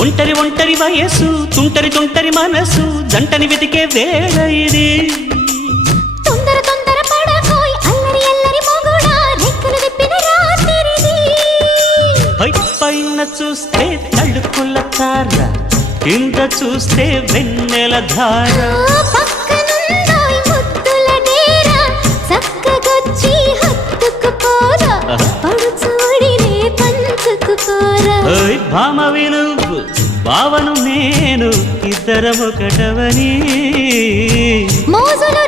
ఒంటరి ఒంటరి వయసు తుంటరి తుంటరి మనసు జంటని వెతికే వేళ ఇది తొందర తొందర పడకోయ్ అల్లరి అల్లరి మొగుడా రెక్కలు విప్పిన రాత్రిది పైన చూస్తే తళుకుల తార కింద చూస్తే వెన్నెల ధార పక్కనుందోయ్ ముద్దుల డేరా చక్కగొచ్చి హత్తుకుపోరా పడుచోడినే పంచుకుపోరా భామవి నువ్వు భావను నేను ఇద్దరమొకటవని మోజులు